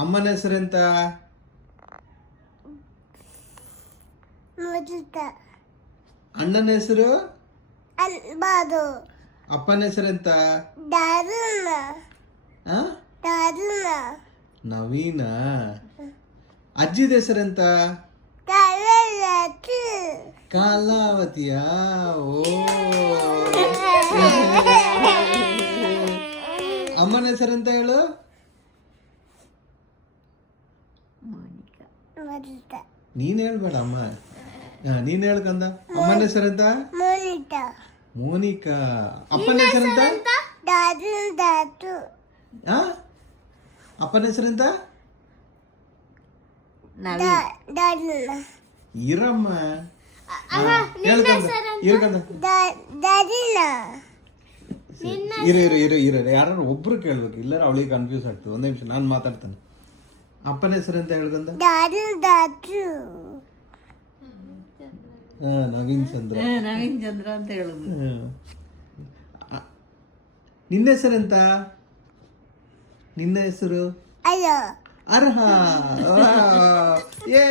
ಅಮ್ಮನ ಹೆಸರೆಂತ? ಅಣ್ಣನ ಹೆಸರು? ಅಪ್ಪನ ಹೆಸರೆಂತ? ನವೀನ. ಅಜ್ಜಿದ ಹೆಸರೆಂತ? ಕಾಲಾವತಿಯಾ? ಓ. ಅಮ್ಮನ ಹೆಸರೆಂತ ಹೇಳು? ನೀನ್ ಹೇಳ್ಬೇಡ ಅಮ್ಮ. ನೀನ್ ಹೇಳ್ಕಂದ. ಅಮ್ಮನ ಹೆಸರೆಂತ? ಮೋನಿಕಾ. ಅಪ್ಪನ ಹೆಸರೆಂತ? ಅಪ್ಪನ ಹೆಸರೆಂತ? ಇರಮ್ಮ. ಯಾರು ಒಬ್ರು ಕೇಳ್ಬೇಕು, ಇಲ್ಲಾರ ಅವಳಿಗೆ ಕನ್ಫ್ಯೂಸ್ ಆಗ್ತದೆ. ಒಂದ್ ನಿಮಿಷ ನಾನು ಮಾತಾಡ್ತೇನೆ. ಅಪ್ಪನ ಹೆಸರೆಂತ ಹೇಳ್ಕಂದ? ನವೀನ್ ಚಂದ್ರ. ನವೀನ್ ಚಂದ್ರ ಅಂತ ಹೇಳುದು. ನಿನ್ನ ಹೆಸರೆಂತ? ನಿನ್ನ ಹೆಸರು? ಅರ್ಹ. ಏ